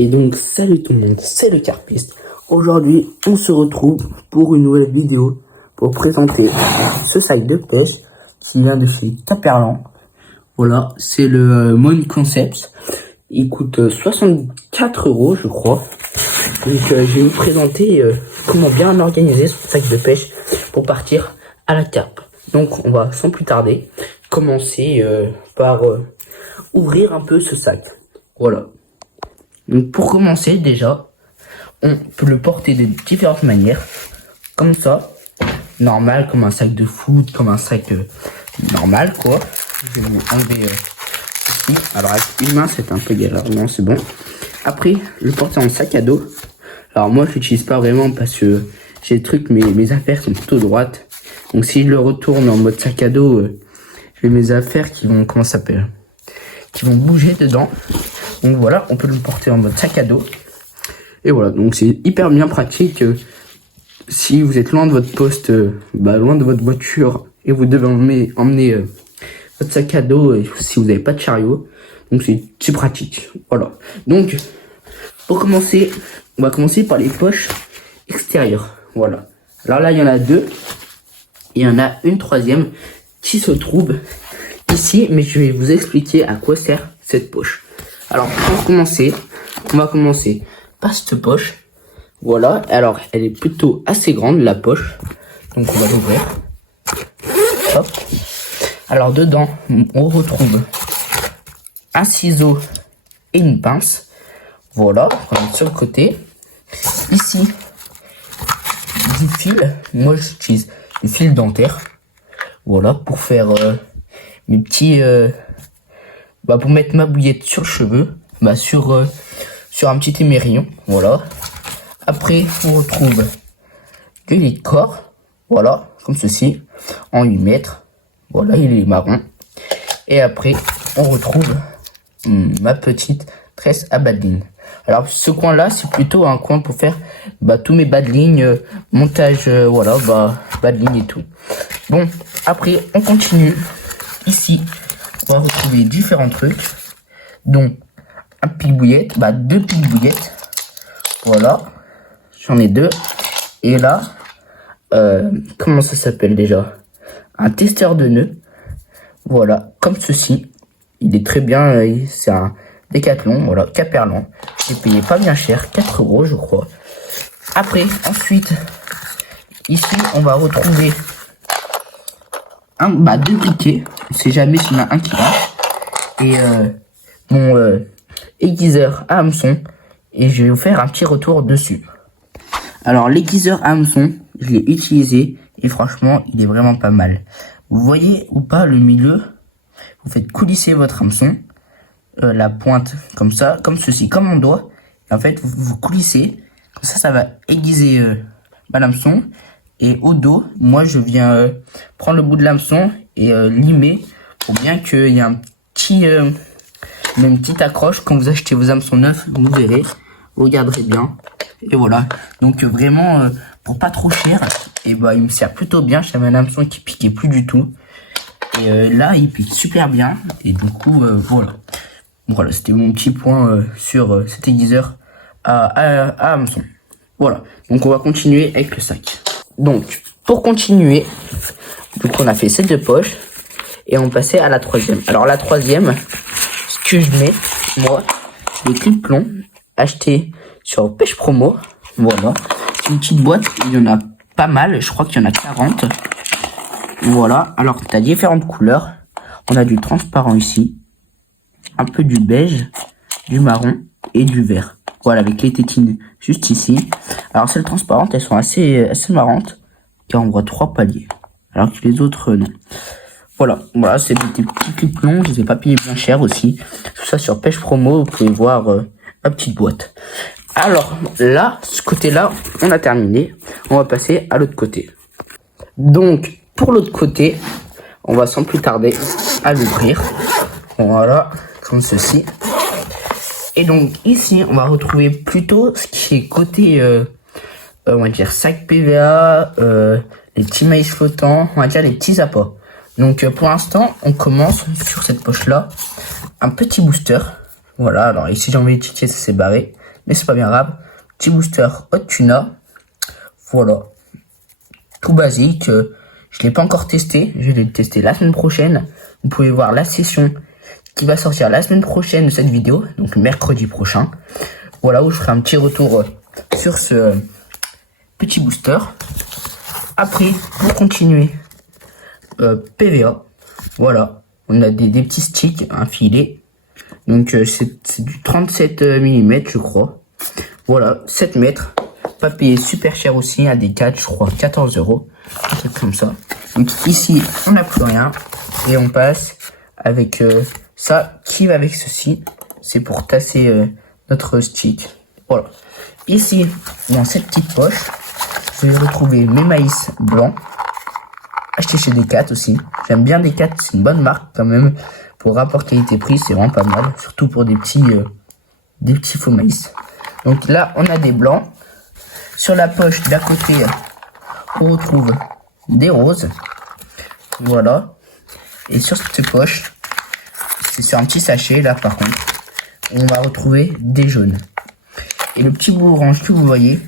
Et donc salut tout le monde, c'est le Carpiste. Aujourd'hui on se retrouve pour une nouvelle vidéo pour présenter ce sac de pêche qui vient de chez Caperlan. Voilà, c'est le Mon Concepts. Il coûte 64 € je crois. Donc je vais vous présenter comment bien organiser ce sac de pêche pour partir à la carpe. Donc on va sans plus tarder commencer par ouvrir un peu ce sac. Voilà. Donc pour commencer déjà, on peut le porter de différentes manières. Comme ça, normal, comme un sac de foot, comme un sac normal quoi. Je vais vous enlever ici. Alors avec une main c'est un peu galère, non c'est bon. Après, le porter en sac à dos. Alors moi je l'utilise pas vraiment parce que j'ai le truc, mes affaires sont plutôt droites. Donc si je le retourne en mode sac à dos, j'ai mes affaires qui vont, comment ça s'appelle, qui vont bouger dedans. Donc voilà, on peut le porter en mode sac à dos. Et voilà, donc c'est hyper bien pratique. Si vous êtes loin de votre poste, loin de votre voiture, et vous devez emmener votre sac à dos, et si vous n'avez pas de chariot, donc c'est pratique. Voilà. Donc, pour commencer, on va commencer par les poches extérieures. Voilà. Alors là, il y en a deux. Il y en a une troisième qui se trouve ici, mais je vais vous expliquer à quoi sert cette poche. Alors, pour commencer, on va commencer par cette poche. Voilà, alors elle est plutôt assez grande, la poche. Donc on va l'ouvrir. Hop. Alors dedans, on retrouve un ciseau et une pince. Voilà, on va mettre sur le côté. Ici, du fil. Moi, j'utilise du fil dentaire. Voilà, pour faire mes petits... pour mettre ma bouillette sur le cheveu, sur un petit émerillon, voilà. Après, on retrouve le lit de corps, voilà, comme ceci, en 8 mètres, voilà, il est marron. Et après, on retrouve ma petite tresse à bas de ligne. Alors, ce coin-là, c'est plutôt un coin pour faire tous mes bas de ligne, montage, bas de ligne et tout. Bon, après, on continue. Ici, on va retrouver différents trucs, dont un pic-bouillette, deux pic-bouillettes, voilà, j'en ai deux, et là, comment ça s'appelle déjà, un testeur de nœuds, voilà, comme ceci, il est très bien, c'est un Décathlon, voilà, Caperlan, j'ai payé pas bien cher, 4 € je crois. Après, ensuite, ici, on va retrouver deux briquets, on sait jamais s'il y en a un qui lâche, et mon aiguiseur à hameçon, et je vais vous faire un petit retour dessus. Alors l'aiguiseur à hameçon, je l'ai utilisé et franchement il est vraiment pas mal. Vous voyez ou pas le milieu, vous faites coulisser votre hameçon, la pointe comme ça, comme ceci, comme mon doigt, et en fait vous coulissez, comme ça va aiguiser l'hameçon. Et au dos, moi je viens prendre le bout de l'hameçon et limer pour bien qu'il y ait une petite accroche. Quand vous achetez vos hameçons neufs, vous verrez, vous regarderez bien. Et voilà, donc vraiment pour pas trop cher, et il me sert plutôt bien. J'avais un hameçon qui piquait plus du tout. Et là il pique super bien. Et du coup voilà, c'était mon petit point sur cet aiguiseur à hameçon. Voilà, donc on va continuer avec le sac. Donc, pour continuer, on a fait ces deux poches et on passait à la troisième. Alors la troisième, ce que je mets, moi, le clip plomb acheté sur Pêche Promo. Voilà, c'est une petite boîte, il y en a pas mal, je crois qu'il y en a 40. Voilà, alors tu as différentes couleurs. On a du transparent ici, un peu du beige, du marron et du vert. Voilà, avec les tétines juste ici. Alors celles transparentes, elles sont assez marrantes, car on voit 3 paliers, alors que les autres non. Voilà, c'est des petits clips longs, je les ai pas payés bien cher aussi. Tout ça sur Pêche Promo, vous pouvez voir ma petite boîte. Alors là, ce côté-là, on a terminé. On va passer à l'autre côté. Donc, pour l'autre côté, on va sans plus tarder à l'ouvrir. Voilà, comme ceci. Et donc ici, on va retrouver plutôt ce qui est côté, on va dire sac PVA, les petits maïs flottants, on va dire les petits appâts. Donc pour l'instant, on commence sur cette poche-là, un petit booster. Voilà, alors ici j'ai envie de checker, ça s'est barré. mais c'est pas bien grave. Petit booster Hot Tuna. Voilà. Tout basique. Je l'ai pas encore testé. Je vais le tester la semaine prochaine. Vous pouvez voir la session qui va sortir la semaine prochaine de cette vidéo. Donc mercredi prochain. Voilà, où je ferai un petit retour sur ce petit booster. Après, pour continuer, PVA. Voilà. On a des petits sticks, un filet. Donc c'est du 37 mm, je crois. Voilà, 7 mètres. Pas payé super cher aussi, à des 4, je crois, 14 €. Un truc comme ça. Donc ici, on n'a plus rien. Et on passe avec ça qui va avec ceci. C'est pour tasser notre stick. Voilà. Ici, dans cette petite poche, vous allez retrouver mes maïs blancs. Acheté chez Decat aussi. J'aime bien Decat, c'est une bonne marque quand même. Pour rapport qualité-prix, c'est vraiment pas mal. Surtout pour des petits faux maïs. Donc là, on a des blancs. Sur la poche d'à côté, on retrouve des roses. Voilà. Et sur cette poche, c'est un petit sachet là par contre. On va retrouver des jaunes. Et le petit bout orange que vous voyez,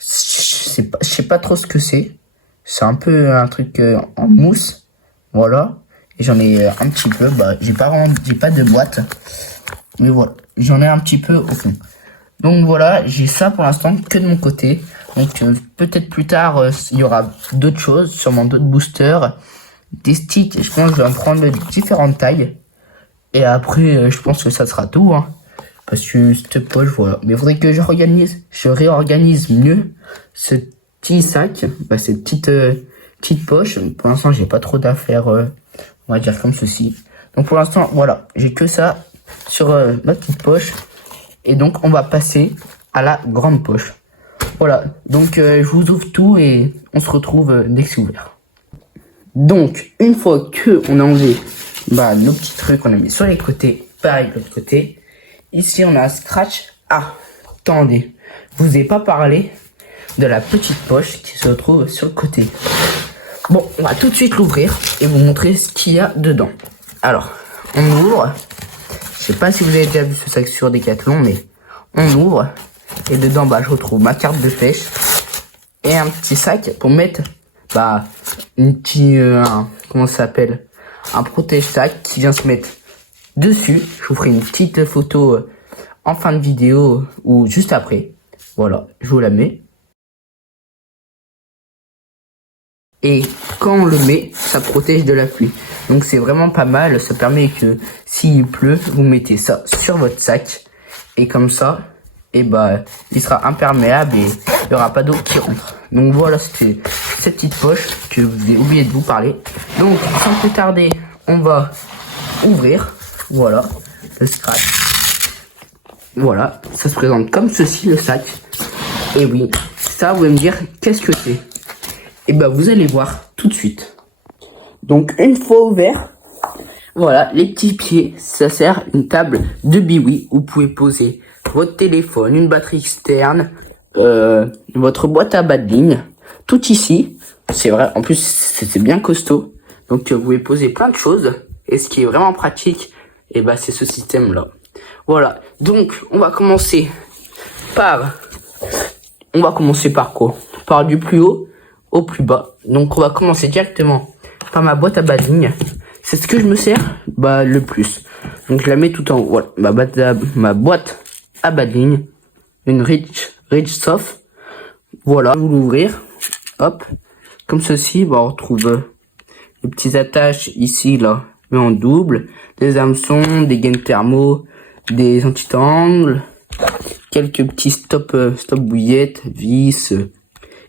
je sais pas trop ce que c'est. C'est un peu un truc en mousse. Voilà. Et j'en ai un petit peu. Bah, j'ai pas de boîte. Mais voilà. J'en ai un petit peu au fond. Donc voilà, j'ai ça pour l'instant que de mon côté. Donc peut-être plus tard, il y aura d'autres choses, sûrement d'autres boosters, des sticks. Je pense que je vais en prendre de différentes tailles. Et après, je pense que ça sera tout. Hein, parce que cette poche, voilà. Mais il faudrait que je réorganise mieux ce petit sac, cette petite poche. Pour l'instant, j'ai pas trop d'affaires, on va dire comme ceci. Donc pour l'instant, voilà, j'ai que ça sur ma petite poche. Et donc, on va passer à la grande poche. Voilà. Donc, je vous ouvre tout et on se retrouve dès que c'est ouvert. Donc, une fois que on a enlevé nos petits trucs qu'on a mis sur les côtés, pareil de l'autre côté. Ici, on a un scratch. Ah, attendez. Je vous ai pas parlé de la petite poche qui se retrouve sur le côté. Bon, on va tout de suite l'ouvrir et vous montrer ce qu'il y a dedans. Alors, on ouvre. Je sais pas si vous avez déjà vu ce sac sur Decathlon, mais on ouvre. Et dedans, je retrouve ma carte de pêche. Et un petit sac pour mettre, comment ça s'appelle? Un protège-sac qui vient se mettre dessus. Je vous ferai une petite photo en fin de vidéo ou juste après. Voilà, je vous la mets. Et quand on le met, ça protège de la pluie. Donc c'est vraiment pas mal. Ça permet que s'il pleut, vous mettez ça sur votre sac. Et comme ça, il sera imperméable et il n'y aura pas d'eau qui rentre. Donc voilà, c'était cette petite poche que vous avez oublié de vous parler. Donc sans plus tarder, on va ouvrir. Voilà, le scratch. Voilà, ça se présente comme ceci, le sac. Et oui, ça, vous allez me dire, qu'est-ce que c'est? Et vous allez voir tout de suite. Donc une fois ouvert, voilà, les petits pieds, ça sert une table de biwi où vous pouvez poser votre téléphone, une batterie externe, votre boîte à bas de ligne, tout ici. C'est vrai, en plus c'est bien costaud. Donc vous pouvez poser plein de choses. Et ce qui est vraiment pratique, c'est ce système-là. Voilà, donc on va commencer par quoi? Par du plus haut au plus bas. Donc on va commencer directement par ma boîte à bas de ligne. C'est ce que je me sers le plus. Donc je la mets tout en haut. Voilà, ma boîte à bas de ligne, une Rich Soft. Voilà, vous l'ouvrir. Hop, comme ceci. On retrouve les petits attaches ici là, mais en double, des hameçons, des gaines thermo, des anti-angles, quelques petits stop bouillettes, vis,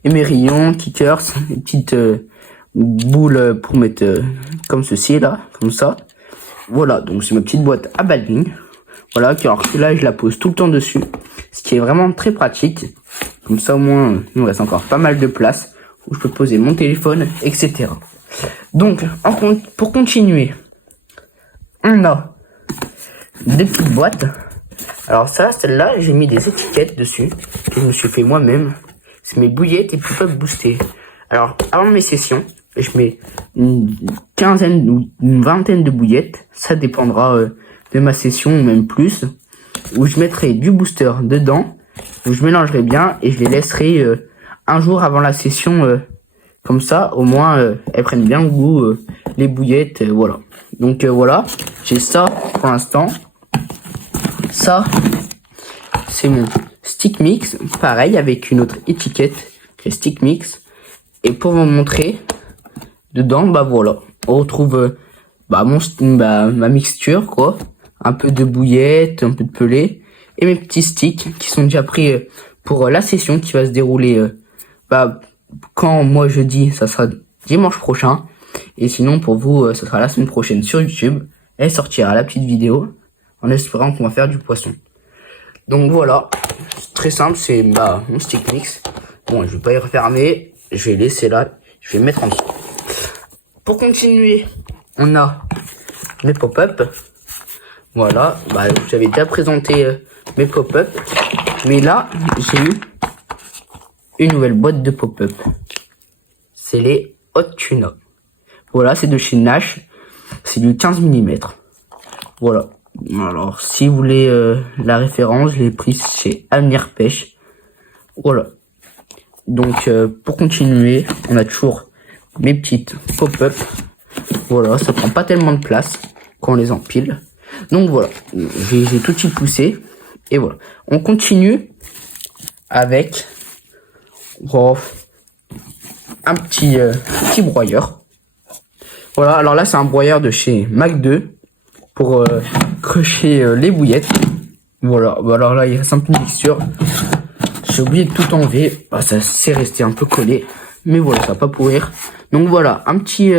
émerillons, kickers, des petites boules pour mettre comme ceci là, comme ça. Voilà, donc c'est ma petite boîte à bas de ligne. Voilà, alors que là je la pose tout le temps dessus, ce qui est vraiment très pratique. Comme ça au moins il nous reste encore pas mal de place où je peux poser mon téléphone, etc. Donc pour continuer, on a des petites boîtes. Alors celle-là, j'ai mis des étiquettes dessus que je me suis fait moi-même. C'est mes bouillettes et pop-up boostés. Alors avant mes sessions, je mets une quinzaine ou une vingtaine de bouillettes. Ça dépendra de ma session ou même plus. où je mettrai du booster dedans, où je mélangerai bien et je les laisserai un jour avant la session. Comme ça, au moins, elles prennent bien le goût, les bouillettes, voilà. Donc voilà, j'ai ça pour l'instant. Ça, c'est mon stick mix, pareil, avec une autre étiquette, c'est stick mix. Et pour vous montrer, dedans, bah voilà, on retrouve ma mixture, quoi. Un peu de bouillettes, un peu de pelé, et mes petits sticks qui sont déjà pris pour la session qui va se dérouler quand moi je dis ça sera dimanche prochain, et sinon pour vous ça sera la semaine prochaine sur YouTube. Elle sortira la petite vidéo en espérant qu'on va faire du poisson. Donc voilà, c'est très simple, c'est mon stick mix. Bon, je vais pas y refermer, je vais laisser là, je vais le mettre en dessous. Pour continuer, on a mes pop-up. Voilà, j'avais déjà présenté mes pop-up, mais là j'ai eu une nouvelle boîte de pop-up. C'est les Hot Tuna. Voilà, c'est de chez Nash. C'est du 15 mm. Voilà. Alors, si vous voulez la référence, je l'ai prise chez Avenir Pêche. Voilà. Donc, pour continuer, on a toujours mes petites pop-up. Voilà, ça prend pas tellement de place quand on les empile. Donc voilà, j'ai tout y poussé. Et voilà. On continue avec un petit broyeur. Voilà, alors là c'est un broyeur de chez Mac 2 pour crocher les bouillettes. Voilà, alors là il reste un peu de mixture. J'ai oublié de tout enlever, ça s'est resté un peu collé, mais voilà, ça va pas pourrir. Donc voilà, un petit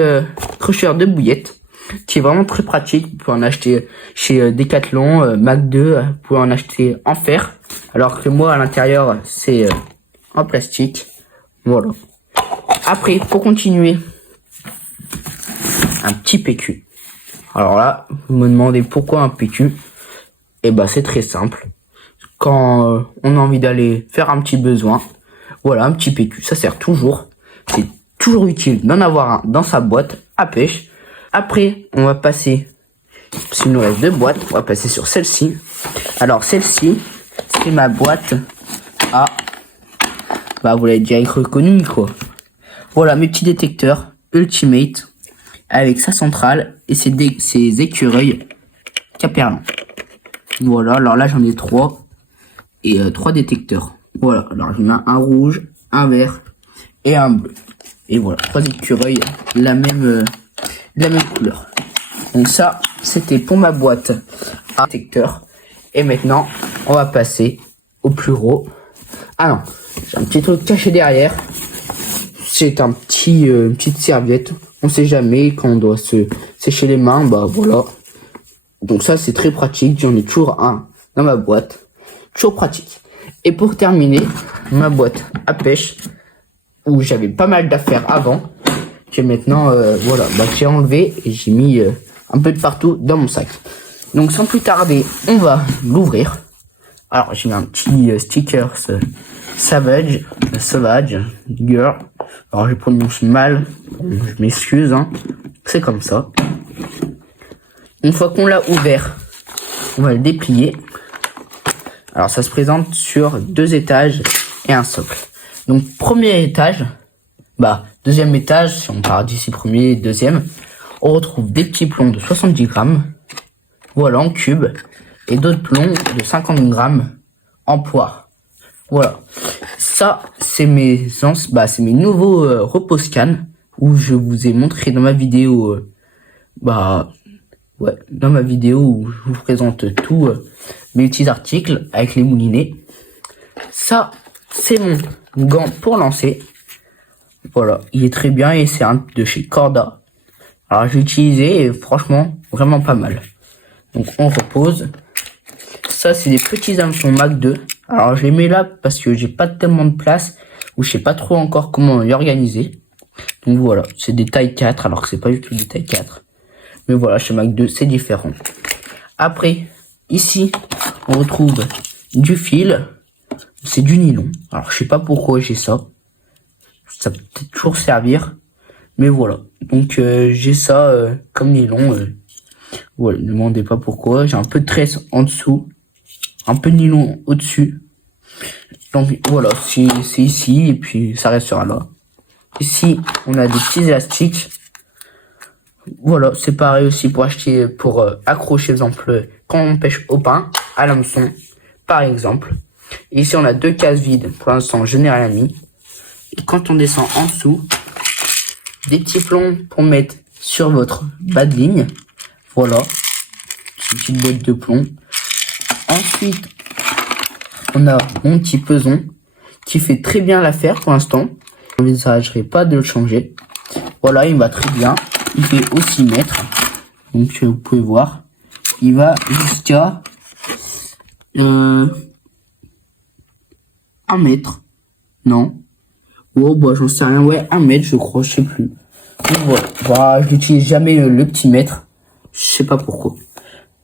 crocheur de bouillettes qui est vraiment très pratique. Vous pouvez en acheter chez Decathlon, Mac 2, vous pouvez en acheter en fer, alors que moi à l'intérieur c'est en plastique. Voilà. Après, pour continuer, un petit PQ. Alors là, vous me demandez pourquoi un PQ. Et c'est très simple. Quand on a envie d'aller faire un petit besoin, voilà, un petit PQ, ça sert toujours. C'est toujours utile d'en avoir un dans sa boîte à pêche. Après, on va passer, s'il nous reste 2 boîtes, on va passer sur celle-ci. Alors celle-ci, c'est ma boîte à... vous l'avez déjà reconnu, quoi. Voilà, mes petits détecteurs Ultimate avec sa centrale et ses écureuils Caperlan. Voilà, alors là j'en ai 3 et 3 détecteurs. Voilà, alors j'en ai un rouge, un vert et un bleu. Et voilà, 3 écureuils de la même couleur. Donc ça, c'était pour ma boîte à détecteurs. Et maintenant, on va passer au plus gros. Ah non, j'ai un petit truc caché derrière. C'est un une petite serviette. On sait jamais quand on doit se sécher les mains. Voilà. Donc ça, c'est très pratique. J'en ai toujours un dans ma boîte. Toujours pratique. Et pour terminer, ma boîte à pêche, où j'avais pas mal d'affaires avant, que maintenant, j'ai enlevé et j'ai mis un peu de partout dans mon sac. Donc sans plus tarder, on va l'ouvrir. Alors j'ai mis un petit sticker Sauvage Girl. Alors je prononce mal, je m'excuse, c'est comme ça. Une fois qu'on l'a ouvert, on va le déplier. Alors ça se présente sur 2 étages et un socle. Donc premier étage, deuxième étage, si on part d'ici premier, deuxième, on retrouve des petits plombs de 70 grammes, voilà, en cube, et d'autres plombs de 50 grammes en poire. Voilà. Ça, c'est mes nouveaux RepoScan, où je vous ai montré dans ma vidéo, dans ma vidéo où je vous présente tous mes petits articles avec les moulinets. Ça, c'est mon gant pour lancer. Voilà, il est très bien et c'est un de chez Corda. Alors j'ai utilisé et franchement, vraiment pas mal. Donc on repose. Ça, c'est des petits hameçons Mac 2. Alors je les mets là parce que j'ai pas tellement de place, ou je sais pas trop encore comment y organiser. Donc voilà, c'est des tailles 4 alors que c'est pas du tout des tailles 4. Mais voilà, chez Mac 2, c'est différent. Après, ici, on retrouve du fil. C'est du nylon. Alors je sais pas pourquoi j'ai ça. Ça peut peut-être toujours servir. Mais voilà. Donc j'ai ça comme nylon. Voilà, ne me demandez pas pourquoi. J'ai un peu de tresse en dessous. un peu de nylon au-dessus. Donc voilà, c'est ici et puis ça restera là. Ici, on a des petits élastiques. Voilà, c'est pareil aussi pour acheter, pour accrocher, par exemple, quand on pêche au pain, à l'hameçon, par exemple. Et ici, on a 2 cases vides. Pour l'instant, je n'ai rien mis. Et quand on descend en dessous, des petits plombs pour mettre sur votre bas de ligne. Voilà, une petite boîte de plomb. Ensuite, on a mon petit peson qui fait très bien l'affaire pour l'instant. Je n'envisagerai pas de le changer. Voilà, il va très bien. Il fait aussi mètre. Donc, vous pouvez voir. Il va jusqu'à 1 mètre. Non. Oh, bah, j'en sais rien. Ouais, 1 mètre, je crois, je sais plus. Donc, voilà, je n'utilise jamais le petit mètre. Je sais pas pourquoi.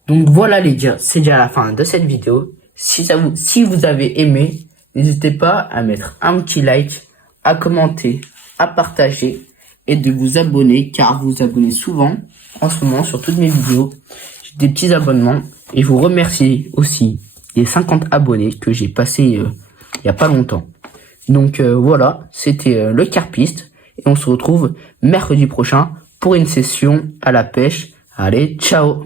Donc, voilà, les gars. C'est déjà la fin de cette vidéo. Si vous avez aimé, n'hésitez pas à mettre un petit like, à commenter, à partager et de vous abonner, car vous abonnez souvent en ce moment sur toutes mes vidéos. J'ai des petits abonnements et je vous remercie aussi des 50 abonnés que j'ai passé il y a pas longtemps. Donc voilà, c'était le carpiste et on se retrouve mercredi prochain pour une session à la pêche. Allez, ciao!